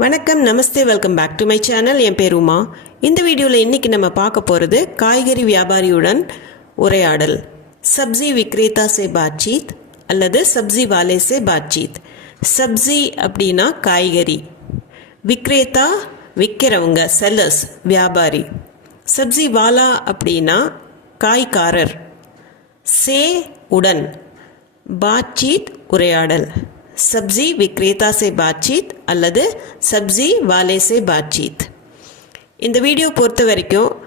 வணக்கம் namaste welcome back to my channel. என் பேர் உமா. இந்த வீடியோவில் இன்றைக்கி நம்ம பார்க்க போகிறது காய்கறி வியாபாரியுடன் உரையாடல். சப்ஜி விக்ரேதா சே பாட்சீத் அல்லது சப்ஜி வாலே சே பாட்சீத் சப்ஜி அப்படின்னா காய்கறி. விக்ரேதா விற்கிறவங்க செல்லர்ஸ் வியாபாரி. சப்ஜி வாலா அப்படின்னா காய்காரர் சே உடன். பாட்சீத் உரையாடல். சப்ஜி விக்ரேதா சே பாட்சீத் அல்லது சப்ஜி வாலே சே பாட்சீத் இந்த வீடியோ பொறுத்த வரைக்கும்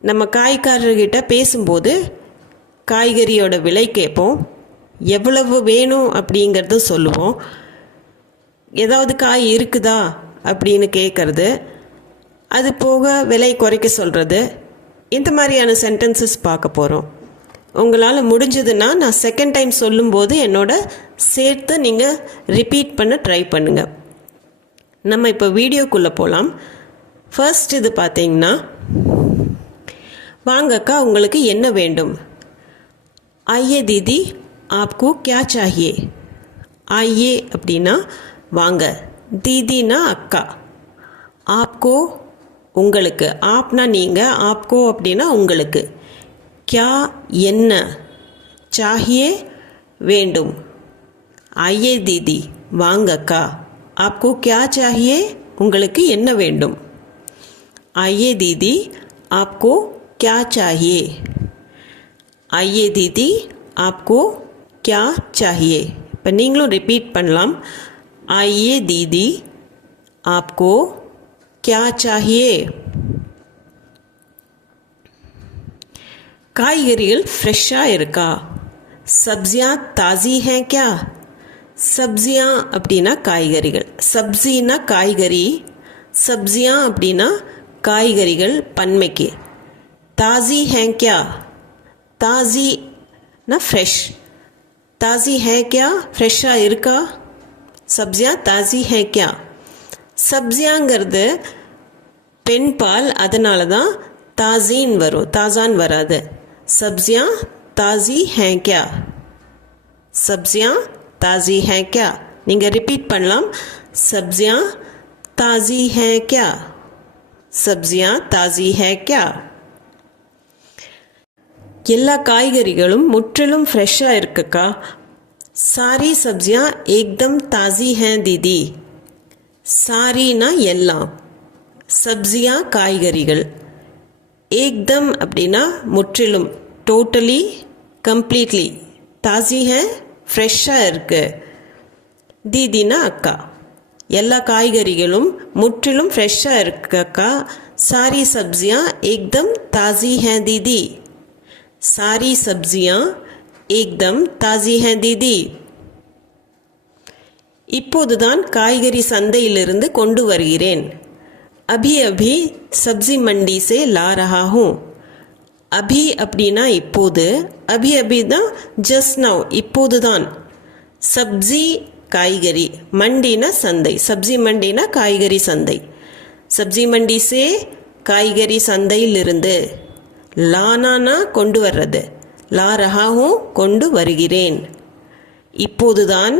நம்ம காய்காரர்கிட்ட பேசும்போது காய்கறியோட விலை கேட்போம் எவ்வளவு வேணும் அப்படிங்கிறது சொல்லுவோம். ஏதாவது காய் இருக்குதா அப்படின்னு கேட்குறது அது போக விலை குறைக்க சொல்கிறது இந்த மாதிரியான சென்டென்சஸ் பார்க்க போகிறோம் உங்களால் முடிஞ்சதுன்னா நான் செகண்ட் டைம் சொல்லும்போது என்னோட சேர்த்து நீங்கள் ரிப்பீட் பண்ண ட்ரை பண்ணுங்கள் நம்ம இப்போ வீடியோக்குள்ளே போகலாம் ஃபர்ஸ்ட் இது பார்த்தீங்கன்னா வாங்கக்கா உங்களுக்கு என்ன வேண்டும்? ஐயே தீதி ஆப்கோ கியா சாஹியே ஐயே அப்படின்னா வாங்க தீதினா அக்கா. ஆப்கோ உங்களுக்கு ஆப்னா நீங்கள் ஆப்கோ அப்படின்னா உங்களுக்கு. கியா என்ன சாஹியே வேண்டும் ஆயே தீதி வாங்கக்கா ஆப்கோ கியா சாஹியே உங்களுக்கு என்ன வேண்டும் ஆயே தீதி ஆப்கோ क्या चाहिए आइए दीदी आपको क्या चाहिए இப்போ நீங்களும் ரிப்பீட் பண்ணலாம் आइए दीदी आपको क्या चाहिए காய்கறிகள் ஃப்ரெஷ்ஷாக இருக்கா சப்ஜியா தாசி ஹே கியா சப்ஜியா அப்படின்னா காய்கறிகள் சப்ஜின்னா காய்கறி சப்ஜியா அப்படின்னா காய்கறிகள் பன்மைக்கு ताज़ी हैं क्या ताज़ी ना फ्रेश ताज़ी है क्या ஃப்ரெஷ்ஷாக இருக்கா சப்ஜியா தாஜி ஹே கியா சப்ஜியாங்கிறது பெண் பால் அதனால தான் தாஜின் வரும் தாஜான் வராது சப்ஜியா தாஜி ஹே கியா சப்ஜியா தாஜி ஹே கியா நீங்கள் ரிப்பீட் பண்ணலாம். சப்ஜியா தாஜி ஹே கியா சப்ஜியா தாஜி ஹே கியா எல்லா காய்கறிகளும் முற்றிலும் ஃப்ரெஷ்ஷாக இருக்குக்கா? சாரி சப்ஜியா ஏக்தம் தாசி ஹே தீதி. சாரினா எல்லாம். சப்ஜியா காய்கறிகள். ஏக்தம் அப்படின்னா முற்றிலும் டோட்டலி கம்ப்ளீட்லி தாசி ஹே ஃப்ரெஷ்ஷாக இருக்கு தீதினா அக்கா எல்லா காய்கறிகளும் முற்றிலும் ஃப்ரெஷ்ஷாக இருக்கு அக்கா சாரி சப்ஜியா ஏக்தம் தாசி ஹே தீதி सारी सब्जियां एकदम ताज़ी हैं दीदी இப்போதுதான் காய்கறி சந்தையிலிருந்து கொண்டு வருகிறேன் அபி அபி சப்ஜி மண்டி சே லா ரஹா ஹூம் அபி அப்படின்னா இப்போது. அபி அபி தான் ஜஸ்ட் நவ் இப்போது தான் சப்ஜி காய்கறி. மண்டினா சந்தை. சப்ஜி மண்டினா காய்கறி சந்தை. சப்ஜி மண்டி சே காய்கறி சந்தையிலிருந்து. லானானா கொண்டு வர்றது. லா ரஹாவும் கொண்டு வருகிறேன். இப்போதுதான்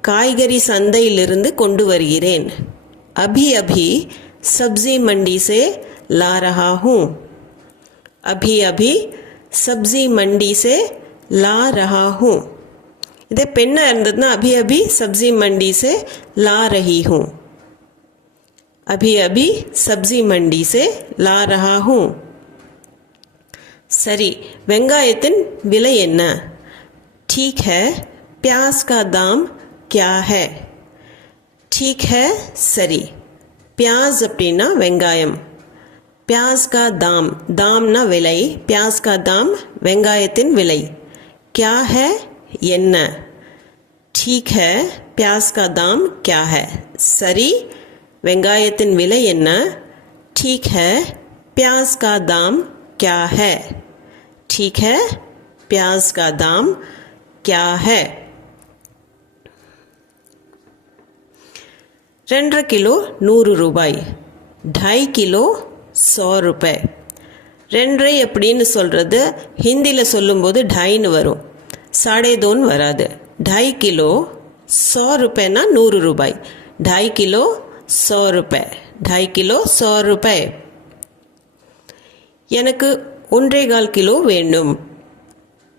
காய்கறி சந்தையிலிருந்து கொண்டு வருகிறேன். அபி அபி சப்ஜி மண்டி சே லா अभी अभी सब्ज़ी मंडी से ला रहा हूँ। इधे पेन्ना इंदा अभी अभी सब्ज़ी मंडी से ला रही हूँ। अभी अभी सब्ज़ी मंडी से ला रहा हूँ। सरी वंगयतिन विले एना ठीक है, प्याज का दाम क्या है? ठीक है, सरी, प्याज अपनी ना वंगयम। பியாஸ் கா தாம் தாம்னா விலை பியாஸ் கா தாம் வெங்காயத்தின் விலை क्या है என்ன ठीक है प्याज का दाम क्या है சரி வெங்காயத்தின் விலை என்ன ठीक है प्याज का दाम क्या है ठीक है प्याज का दाम क्या है ரெண்டரை கிலோ நூறு ரூபாய் ढाई கிலோ சோ ருபே. ரெண்டரை அப்படின்னு சொல்கிறது ஹிந்தியில் சொல்லும்போது டைன்னு வரும். சாடே தோன் வராது. டை கிலோ சோ ருபேனா நூறு ரூபாய். டை கிலோ சோ ருபே. டை கிலோ சோ ருபே. எனக்கு ஒன்றே கால் கிலோ வேணும்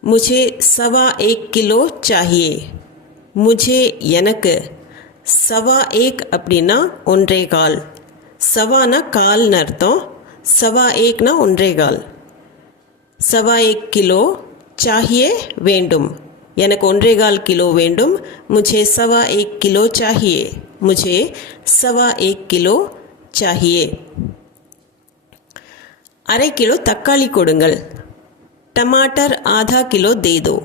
முஜே சவா ஏக் கிலோ சாஹியே. முஜே எனக்கு சவா ஏக் அப்படின்னா ஒன்றே கால். சவானா கால்னு அர்த்தம் சவா ஏக்னா ஒன்றே கால். சவா ஏக் கிலோ சாஹியே வேண்டும். எனக்கு ஒன்றே கால் கிலோ வேண்டும். முஜே சவா ஏக் கிலோ சாஹியே. முஜே சவா ஏக் கிலோ சாஹியே. அரை கிலோ தக்காளி கொடுங்கள். டமாட்டர் ஆதா கிலோ தேதோ.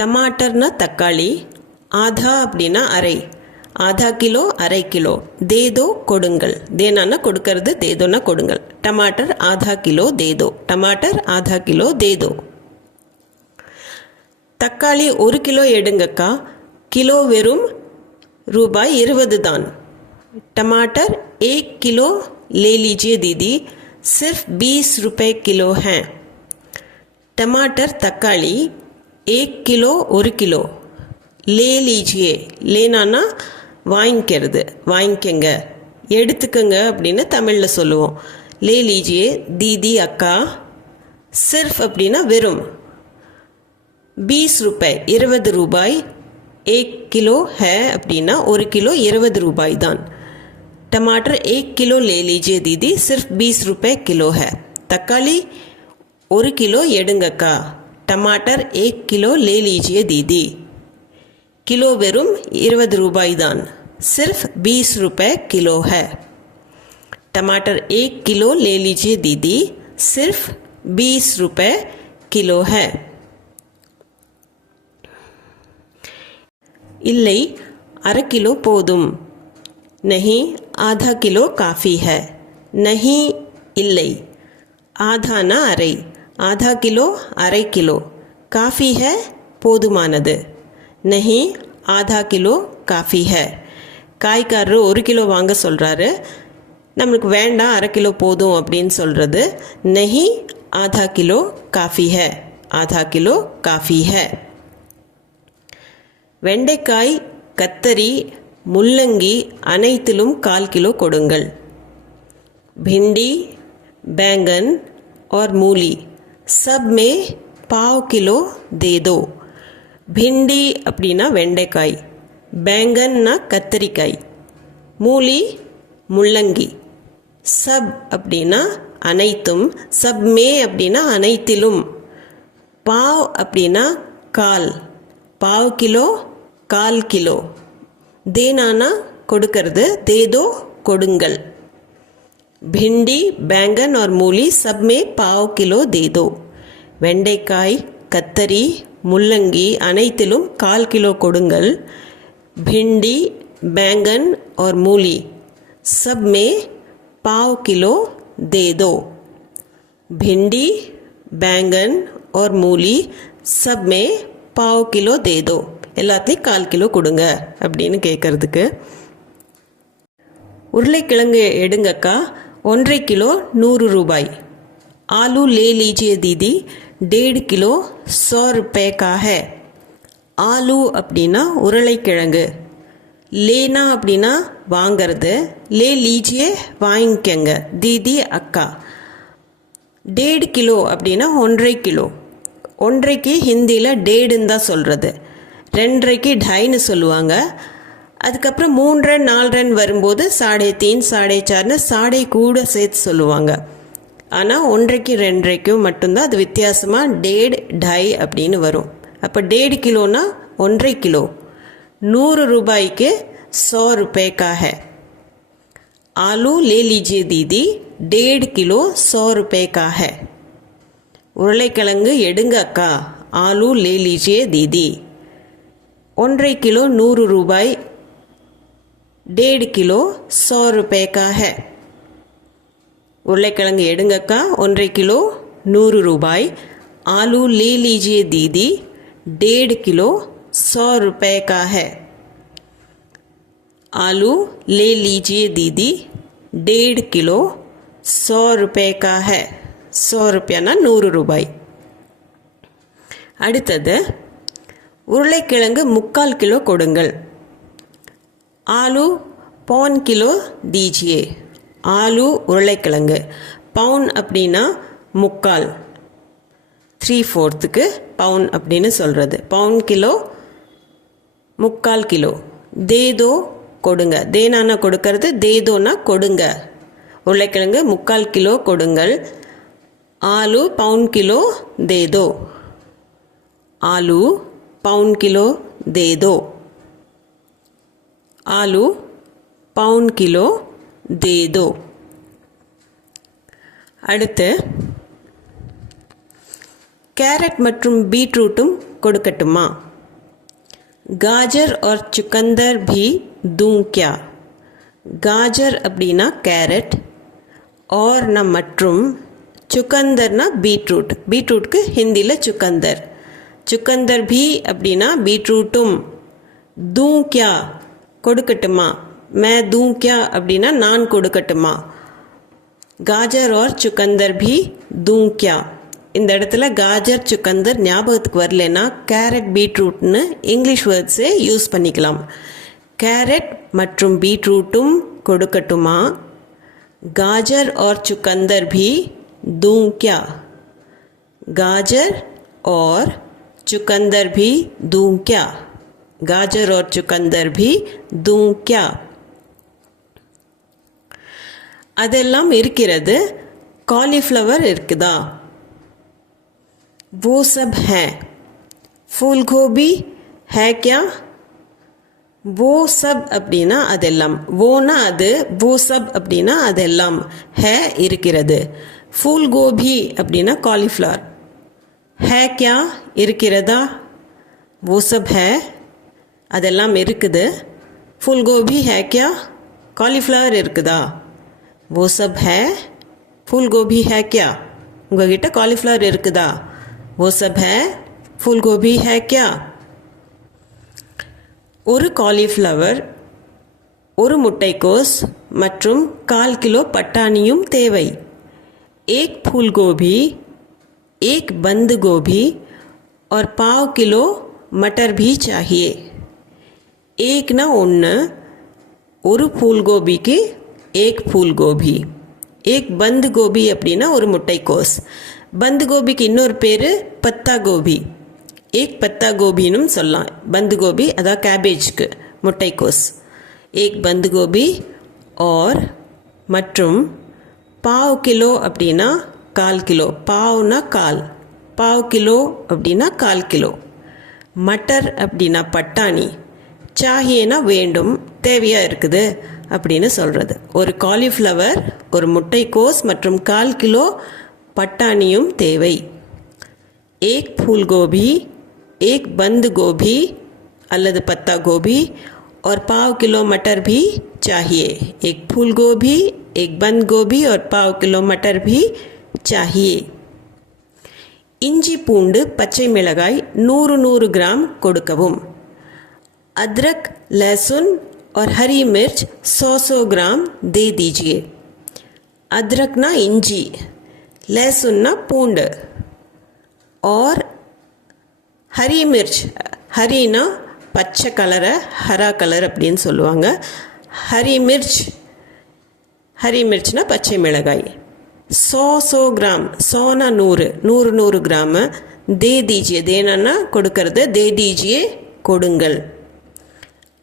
டமாட்டர்னா தக்காளி ஆதா அப்படின்னா அரை. ஆதா கிலோ அரை கிலோ தேதோ கொடுங்கள் தேனானா கொடுக்கறது தேதோனா கொடுங்கள் டமாட்டர் ஆதா கிலோ தேதோ டமாட்டர் ஆதா கிலோ தேதோ தக்காளி ஒரு கிலோ எடுங்கக்கா கிலோ வெறும் ரூபாய் இருபது தான் टमाटर एक किलो ले लीजिए दीदी सिर्फ बीस रुपए किलो हैं टमाटर தக்காளி एक கிலோ ஒரு கிலோ லே லீஜியே லேனானா வாங்கிக்கிறது வாங்கிக்கங்க எடுத்துக்கங்க அப்படின்னு தமிழில் சொல்லுவோம் லே லீஜியே தீதி அக்கா சிர்ஃப் அப்படின்னா வெறும் बीस रुपए இருபது ரூபாய் एक किलो है அப்படின்னா ஒரு கிலோ இருபது ரூபாய் தான் टमाटर एक किलो ले लीजिए दीदी सिर्फ बीस रुपए किलो है தக்காளி ஒரு கிலோ எடுங்கக்கா டமாட்டர் एक किलो ले लीजिए दीदी கிலோ வெறும் இருபது ரூபாய் தான் सिर्फ बीस रुपए किलो है टमाटर एक किलो ले लीजिए दीदी सिर्फ बीस रुपए किलो है இல்லை அரை கிலோ போதும் நஹி ஆதா கிலோ காஃபி है नहीं இல்லை ஆதானா அரை ஆதா கிலோ அரை கிலோ காஃபி है போதுமானது நஹி ஆதா கிலோ காஃபி है காய்காரரு ஒரு கிலோ வாங்க சொல்கிறாரு நம்மளுக்கு வேண்டாம் அரை கிலோ போதும் அப்படின்னு சொல்கிறது நஹி ஆதா கிலோ காஃபி है ஆதா கிலோ காஃபி है வெண்டைக்காய் கத்தரி முள்ளங்கி அனைத்திலும் கால் கிலோ கொடுங்கள் भिंडी बैंगन और मूली सब में पाव किलो दे दो भिंडी அப்படின்னா வெண்டைக்காய் பேங்கன்னா கத்தரிக்காய் மூலி முள்ளங்கி சப் அப்படின்னா அனைத்தும் சப் மே அப்படின்னா அனைத்திலும் பாவ் அப்படின்னா கால் பாவ் கிலோ கால் கிலோ தேனானா கொடுக்கறது தேதோ கொடுங்கள் भिंडी बैंगन और मूली सब में पाव किलो दे दो வெண்டைக்காய் கத்தரி முள்ளங்கி அனைத்திலும் கால் கிலோ கொடுங்கள் भिंडी बैंगन और मूली सब में पाव किलो दे दो भिंडी बैंगन और मूली सब में பாவ் கிலோ தேதோ எல்லாத்தையும் கால் கிலோ கொடுங்க அப்படின்னு கேட்குறதுக்கு உருளைக்கிழங்கு எடுங்கக்கா ஒன்றரை கிலோ நூறு ரூபாய் ஆலू ले लीजिए दीदी डेढ़ किलो सौ रुपए का है ஆலு அப்படின்னா உருளைக்கிழங்கு லேனா அப்படின்னா வாங்கிறது லே லீஜியே வாங்கிக்கங்க தீதி அக்கா டேடு கிலோ அப்படின்னா ஒன்றரை கிலோ ஒன்றைக்கு ஹிந்தியில் டேடுன்னு தான் சொல்கிறது ரெண்டரைக்கு டைன்னு சொல்லுவாங்க அதுக்கப்புறம் மூன்றரை நாலரைன்னு வரும்போது சாடே தீன் சாடே சார்னு சாடை கூட சேர்த்து சொல்லுவாங்க ஆனால் ஒன்றைக்கு ரெண்டரைக்கும் மட்டும்தான் அது வித்தியாசமாக டேடு டை அப்படின்னு வரும். அப்போ டேடு கிலோனா ஒன்றரை கிலோ. நூறு ரூபாய்க்கு सौ रुपये ஆலு है आलू ले लीजिए दीदी डेढ़ किलो உருளைக்கிழங்கு எடுங்க அக்கா ஆலு லே லீஜியே தீதி. ஒன்றரை கிலோ நூறு ரூபாய் டேடு கிலோ சோ ரூபாய்க்காக உருளைக்கிழங்கு எடுங்கக்கா ஒன்றரை கிலோ நூறு ரூபாய். ஆலு ले लीजिए दीदी डेढ़ किलो सौ रुपये का है आलू ले लीजिए दीदी डेढ़ किलो सौ रुपये நூறு ரூபாய். அடுத்தது உருளைக்கிழங்கு முக்கால் கிலோ கொடுங்கள். ஆலு பவுன் கிலோ தீஜியே ஆலு உருளைக்கிழங்கு. பவுன் அப்படின்னா முக்கால். த்ரீ ஃபோர்த்துக்கு பவுன் அப்படின்னு சொல்கிறது பவுன் கிலோ முக்கால் கிலோ. தேதோ கொடுங்க. தேனானா கொடுக்கறது தேதோனா கொடுங்க. உருளைக்கிழங்கு முக்கால் கிலோ கொடுங்கள். ஆலு பவுன் கிலோ தேதோ. ஆலு பவுன் கிலோ தேதோ. ஆலு பவுன் கிலோ தேதோ அடுத்து கேரட் மற்றும் பீட்ரூட்டும் கொடுக்கட்டுமா காஜர் और चुकंदर भी दूं क्या காஜர் அப்படின்னா கேரட் ஆர்னா மற்றும் சுக்கந்தர்னா பீட்ரூட் பீட்ரூட்க்கு ஹிந்தியில் சுக்கந்தர் சுக்கந்தர் பி அப்படின்னா பீட்ரூட்டும் தூ கியா கொடுக்கட்டுமா மே தூ கியா அப்படின்னா நான் கொடுக்கட்டுமா காஜர் और चुकंदर भी दूं क्या இந்த இடத்துல காஜர் சுக்கந்தர் ஞாபகத்துக்கு வரலனா கேரட் பீட்ரூட்னு இங்கிலீஷ் வேர்ட்ஸே யூஸ் பண்ணிக்கலாம் கேரட் மற்றும் பீட்ரூட்டும் கொடுக்கட்டுமா காஜர் और चुकंदर भी दूं क्या गाजर और चुकंदर भी दूं क्या गाजर और चुकंदर भी दूं क्या அதெல்லாம் இருக்கிறது காலிஃப்ளவர் இருக்குதா वो सब है फूल गोभी है क्या वो सब அப்படின்னா அதெல்லாம் ஓனா அது वो सब அப்படின்னா அதெல்லாம் ஹே இருக்கிறது ஃபூல் கோபி அப்படின்னா காலிஃப்ளவர் ஹே கியா இருக்கிறதா वो सब है அதெல்லாம் இருக்குது ஃபுல் கோபி ஹே கியா காலிஃப்ளவர் இருக்குதா वो सब है फूल गोभी है क्या உங்ககிட்ட காலிஃப்ளவர் இருக்குதா वो सब है फूल गोभी है क्या ஒரு காலிஃப்ளவர் ஒரு முட்டைக்கோஸ் மற்றும் கால் கிலோ பட்டாணியும் தேவை एक फूल गोभी एक बंद गोभी और पाव किलो मटर भी चाहिए एकना ஒன்று ஒரு ஃபூல் एक ஏக் ஃபூல் கோபி ஏக் பந்து கோபி அப்படின்னா ஒரு முட்டைக்கோஸ் பந்து கோபிக்கு இன்னொரு பேர் பத்தா கோபி ஏக் பத்தா கோபின்னு சொல்லலாம் பந்து கோபி அதாவது கேபேஜ்க்கு முட்டைக்கோஸ் ஏக் பந்து கோபி ஆர் மற்றும் பாவ் கிலோ அப்படின்னா கால் கிலோ பாவ்னா கால் பாவ் கிலோ அப்படின்னா கால் கிலோ மட்டர் அப்படின்னா பட்டாணி சாகியனா வேண்டும் தேவையாக இருக்குது அப்படின்னு சொல்கிறது ஒரு காலிஃப்ளவர் ஒரு முட்டைக்கோஸ் மற்றும் கால் கிலோ பட்டாணியும் தேவை ஏக் फूल गोभी एक बंद गोभी அல்லது पत्ता गोभी और पाव किलो मटर भी चाहिए एक फूल गोभी एक बंद गोभी और पाव किलो मटर भी चाहिए இஞ்சி பூண்டு பச்சை மிளகாய் நூறு நூறு கிராம் கொடுக்கவும் अदरक लहसुन और हरी मिर्च सौ सौ ग्राम दे दीजिए अदरकना इंजी लहसुनना पूंड और ஹரி மிர்ச் ஹரினா பச்சை கலரை ஹரா கலர் அப்படின்னு சொல்லுவாங்க ஹரி மிர்ச் ஹரி மிர்ச்னா பச்சை மிளகாய் சோ சோ கிராம் சோனா நூறு நூறு நூறு கிராம தே தீஜியே தேனா கொடுக்கறது தே தீஜியே கொடுங்கள்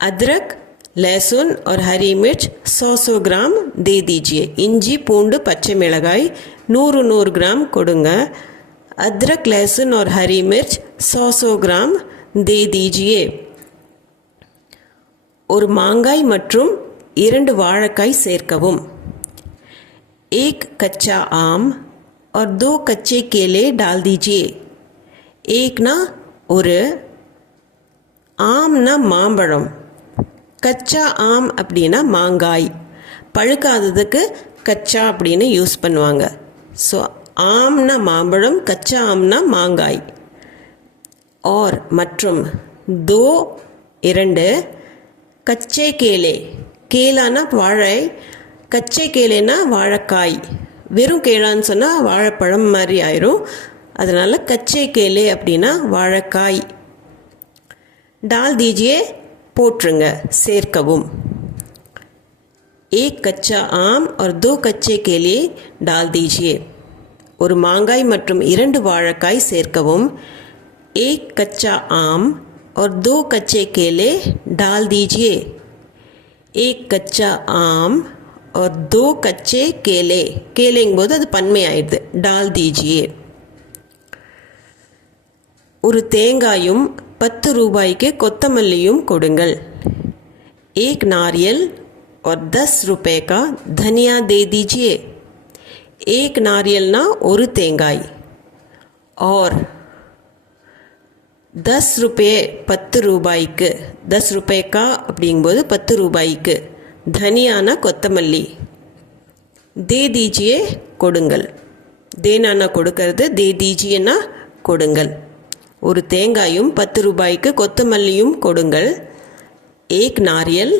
अदरक लहसुन और हरी मिर्च सौ सौ ग्राम दे दीजिए இஞ்சி பூண்டு பச்சை மிளகாய் நூறு நூறு கிராம் கொடுங்க अदरक लहसुन और हरी मिर्च सौ सौ ग्राम दे दीजिए ஒரு மாங்காய் மற்றும் இரண்டு வாழைக்காய் சேர்க்கவும் एक कच्चा आम और दो कच्चे केले डाल दीजिए एकना ஒரு ஆம்னா மாம்பழம் கச்சா ஆம் அப்படின்னா மாங்காய். பழுக்காததுக்கு கச்சா அப்படின்னு யூஸ் பண்ணுவாங்க. ஸோ ஆம்னா மாம்பழம் கச்சா ஆம்னா மாங்காய். ஆர் மற்றும் தோ இரண்டு கச்சே கேலே கேளானா வாழை கச்சை கேலேனா வாழைக்காய். வெறும் கேளான்னு சொன்னால் வாழைப்பழம் மாதிரி ஆயிரும். அதனால் கச்சை கேலே அப்படின்னா வாழைக்காய். டால் தீஜியே போற்றுங்க சேர்க்கவும் एक कच्चा आम और दो कच्चे केले डाल दीजिए ஒரு மாங்காய் மற்றும் இரண்டு வாழைக்காய் சேர்க்கவும் एक कच्चा आम और दो कच्चे केले डाल दीजिए एक कच्चा आम और दो कच्चे केले கேலேங்கும் போது அது பன்மை ஆயிடுது டால் தீஜியே ஒரு தேங்காயும் பத்து ரூபாய்க்கு கொத்தமல்லியும் கொடுங்கள் एक नारियल और दस रुपए का धनिया दे दीजिए एक नारियलना ஒரு தேங்காய் और दस रुपये பத்து ரூபாய்க்கு தஸ் ருபேக்கா அப்படிங்கும்போது பத்து ரூபாய்க்கு தனியான கொத்தமல்லி தே தீஜியே கொடுங்கள் தேனானா கொடுக்கறது தே தீஜியன்னா கொடுங்கள் ஒரு தேங்காயும் பத்து ரூபாய்க்கு கொத்தமல்லியும் கொடுங்கள் ஏக் நாரியல்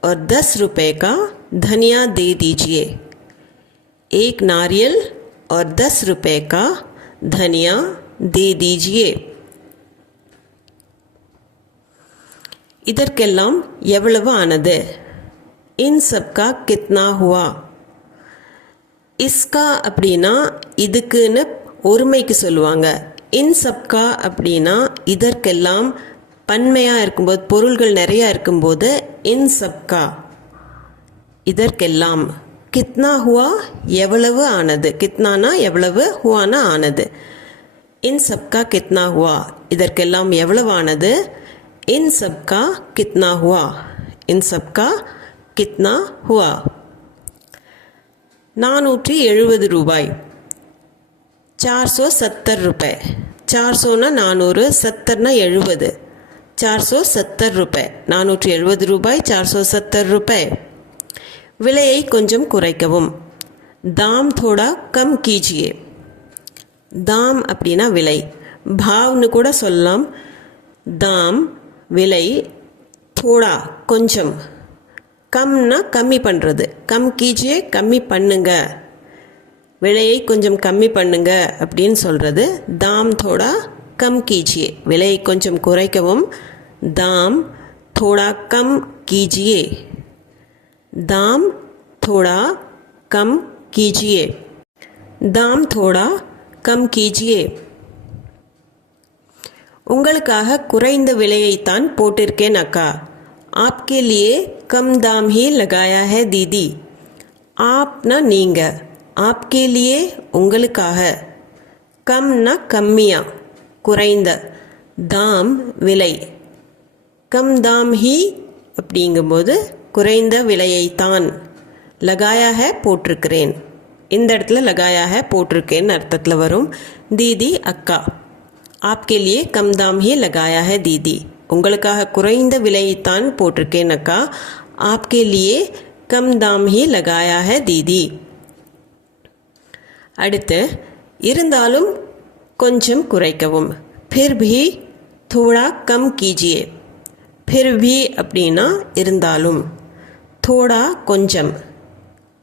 और दस रुपए का धनिया दे दीजिए एक नारियल और दस रुपए का धनिया दे दीजिए இதற்கெல்லாம் எவ்வளவு ஆனது இன் சப்கா கித்னா ஹுவா இஸ்கா அப்படின்னா இதுக்குன்னு ஒருமைக்கு சொல்லுவாங்க இன் சப்கா அப்படின்னா இதற்கெல்லாம் பன்மையாக இருக்கும்போது பொருள்கள் நிறையா இருக்கும்போது இன் சப்கா. இதற்கெல்லாம் கித்னா ஹுவா எவ்வளவு ஆனது? கித்னானா எவ்வளவு? ஹுவானா ஆனது. இன் சப்கா கித்னா ஹுவா. இதற்கெல்லாம் எவ்வளவு ஆனது? இன் சப்கா கித்னா ஹுவா. இன் சப்கா கித்னா ஹுவா. நானூற்றி எழுபது ரூபாய். சார் சோ சத்தர் ரூபாய் சார் சோனா நானூறு சத்தர்னா எழுபது சார் சோ சத்தர் ரூபாய் நானூற்றி எழுபது ரூபாய் சார் சோ சத்தர் ரூபாய் விலையை கொஞ்சம் குறைக்கவும். தாம் தோடா கம் கீஜியே தாம் அப்படின்னா விலை। பாவ்னு கூட சொல்லலாம். தாம் விலை தோடா கொஞ்சம். கம்னா கம்மி பண்ணுறது கம் கீஜியே கம்மி பண்ணுங்கள் விலையை கொஞ்சம் கம்மி பண்ணுங்க அப்படின்னு சொல்கிறது தாம் தோடா கம் கீஜியே. விலையை கொஞ்சம் குறைக்கவும் தாம் தோடா கம் கீஜியே. தாம் தோடா கம் கீஜியே. தாம் தோடா கம் கீஜியே. உங்களுக்காக குறைந்த விலையைத்தான் போட்டிருக்கேன் அக்கா. ஆப்கே லியே கம் தாம் ஹி லகாயா ஹே தீதி. ஆப்னா நீங்கள் ஆப்கே லியே உங்களுக்காக கம்னா கம்மியா குறைந்த தாம் விலை கம் தாம் ஹி அப்படிங்கும்போது குறைந்த விலையைத்தான் லகாயாக போட்டிருக்கிறேன் இந்த இடத்துல லகாயாக போட்டிருக்கேன்னு அர்த்தத்தில் வரும் தீதி அக்கா ஆப்கே லியே கம் தாம் ஹி லகாயாக தீதி உங்களுக்காக குறைந்த விலையைத்தான் போட்டிருக்கேன் அக்கா ஆப்கே லியே கம் தாம் ஹி லகாயாக தீதி அடுத்து இருந்தாலும் கொஞ்சம் குறைக்கவும் फिर भी थोड़ा कम कीजिए फिर भी அப்படின்னா இருந்தாலும் थोड़ा கொஞ்சம்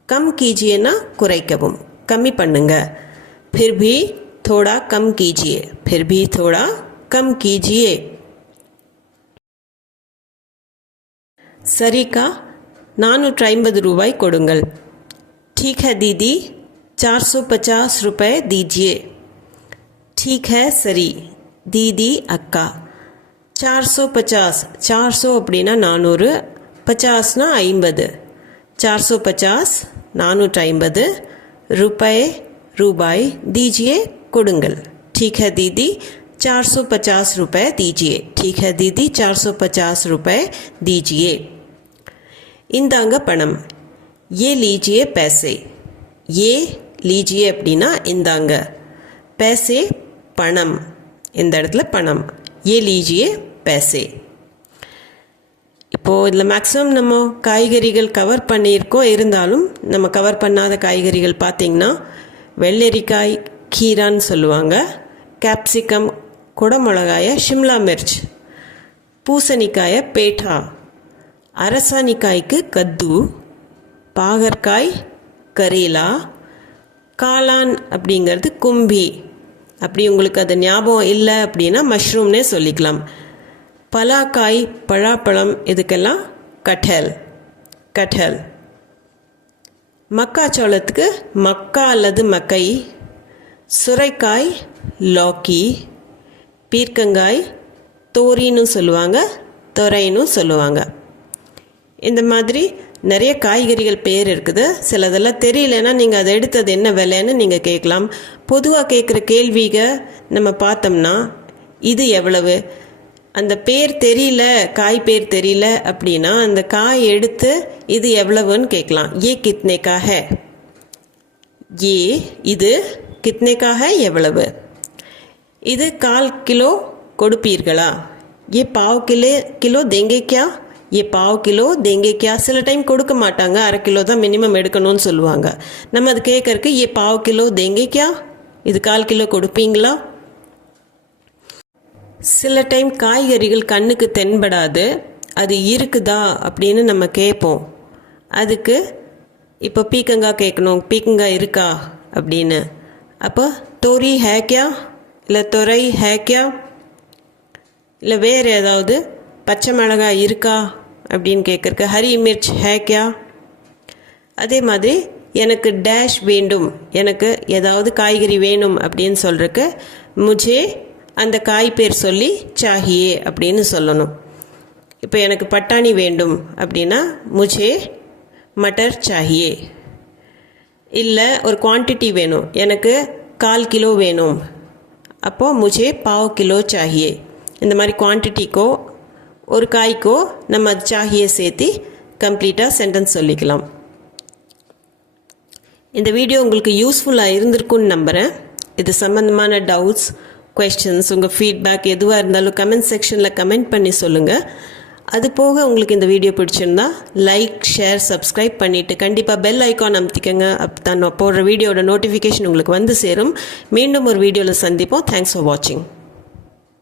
கம் கீஜியேனா குறைக்கவும் கம்மி பண்ணுங்க फिर भी थोड़ा कम कीजिए फिर भी थोड़ा कम कीजिए சரிக்கா நானூற்றி ஐம்பது ரூபாய் கொடுங்கள் ठीक है दीदी चार सौ पचास रुपये दीजिए ठीक है சரி தீதி அக்கா चार सौ पचास चार सौ அப்படின்னா நானூறு பச்சாஸ்னா ஐம்பது चार सौ पचास நானூற்றி ஐம்பது ரூபாய் ரூபாய் दीजिए கொடுங்கள் ठीक है दीदी चार सौ पचास रुपये दीजिए ठीक है दीदी चार सौ पचास रुपये दीजिए இந்தாங்க பணம் ஏ லீஜியே பேசே ஏ லீஜியே அப்படின்னா இந்தாங்க. பேசே பணம். இந்த இடத்துல பணம். ஏ லீஜியே பேசே. இப்போது இதில் மேக்ஸிமம் நம்ம காய்கறிகள் கவர் பண்ணியிருக்கோம். இருந்தாலும் நம்ம கவர் பண்ணாத காய்கறிகள் பார்த்திங்கன்னா வெள்ளரிக்காய் கீரான்னு சொல்லுவாங்க. கேப்சிகம் குடமிளகாய ஷிம்லா மிர்ச் பூசணிக்காயை பேட்டா. அரசாணிக்காய்க்கு கத்து பாகற்காய் கரேலா காளான் அப்படிங்கிறது கும்பி. அப்படி உங்களுக்கு அது ஞாபகம் இல்லை அப்படின்னா மஷ்ரூம்னே சொல்லிக்கலாம். பலாக்காய் பழாப்பழம் இதுக்கெல்லாம் கட்டல் கட்டல் மக்காச்சோளத்துக்கு மக்கா அல்லது மக்கை. சுரைக்காய் லாக்கி. பீர்க்கங்காய் தோரின்னு சொல்லுவாங்க துறைன்னு சொல்லுவாங்க. இந்த மாதிரி நிறைய காய்கறிகள் பேர் இருக்குது. சிலதெல்லாம் தெரியலன்னா நீங்கள் அதை எடுத்தது என்ன விலைன்னு நீங்கள் கேட்கலாம். பொதுவாக கேட்குற கேள்விக நம்ம பார்த்தோம்னா இது எவ்வளவு? அந்த பேர் தெரியல காய் பேர் தெரியல அப்படின்னா அந்த காய் எடுத்து இது எவ்வளவுன்னு கேட்கலாம். ஏ கித்னேக்காக ஏ இது கித்னேக்காக எவ்வளவு? இது கால் கிலோ கொடுப்பீர்களா? ஏ பாவ் கிலோ கிலோ தேங்கே கியா ஏ பாவ் கிலோ தேங்கே கியா சில டைம் கொடுக்க மாட்டாங்க. அரை கிலோ தான் மினிமம் எடுக்கணும்னு சொல்லுவாங்க. நம்ம அது கேட்கறக்கு ஏ பாவ் கிலோ தேங்கே கியா? இது கால் கிலோ கொடுப்பீங்களா? சில டைம் காய்கறிகள் கண்ணுக்கு தென்படாது. அது இருக்குதா அப்படின்னு நம்ம கேட்போம். அதுக்கு இப்போ பீக்கங்காய் கேட்கணும். பீக்கங்காய் இருக்கா அப்படின்னு. அப்போ தோரி ஹேக்கியா இல்லை துறை ஹேக்கியா இல்லை வேறு ஏதாவது? பச்சை மிளகாய் இருக்கா அப்படின்னு கேட்குறக்கு ஹரி மிர்ச் ஹேக்கியா அதே மாதிரி எனக்கு டேஷ் வேண்டும். எனக்கு ஏதாவது காய்கறி வேணும். அப்படின்னு சொல்கிறக்கு முஜே அந்த காய் பேர் சொல்லி சாஹியே அப்படின்னு சொல்லணும். இப்போ எனக்கு பட்டாணி வேண்டும் அப்படின்னா முஜே மட்டர் சாஹியே இல்லை ஒரு குவான்டிட்டி வேணும். எனக்கு கால் கிலோ வேணும். அப்போது முஜே பாவ் கிலோ சாஹியே இந்த மாதிரி குவான்டிட்டிக்கோ ஒரு காய்க்கோ நம்ம அது சேர்த்து கம்ப்ளீட்டாக சென்டென்ஸ் சொல்லிக்கலாம். இந்த வீடியோ உங்களுக்கு யூஸ்ஃபுல்லாக இருந்திருக்குன்னு நம்புகிறேன் இது சம்மந்தமான டவுட்ஸ் கொஸ்டின்ஸ் உங்கள் ஃபீட்பேக் எதுவாக இருந்தாலும் கமெண்ட் செக்ஷனில் கமெண்ட் பண்ணி சொல்லுங்கள் அது போக உங்களுக்கு இந்த வீடியோ பிடிச்சிருந்தா லைக் ஷேர் சப்ஸ்கிரைப் பண்ணிவிட்டு கண்டிப்பாக பெல் ஐக்கான் அமுத்திக்கங்க. அப் தான் நான் போடுற வீடியோட நோட்டிஃபிகேஷன் உங்களுக்கு வந்து சேரும். மீண்டும் ஒரு வீடியோவில் சந்திப்போம். தேங்க்ஸ் ஃபார் வாட்சிங்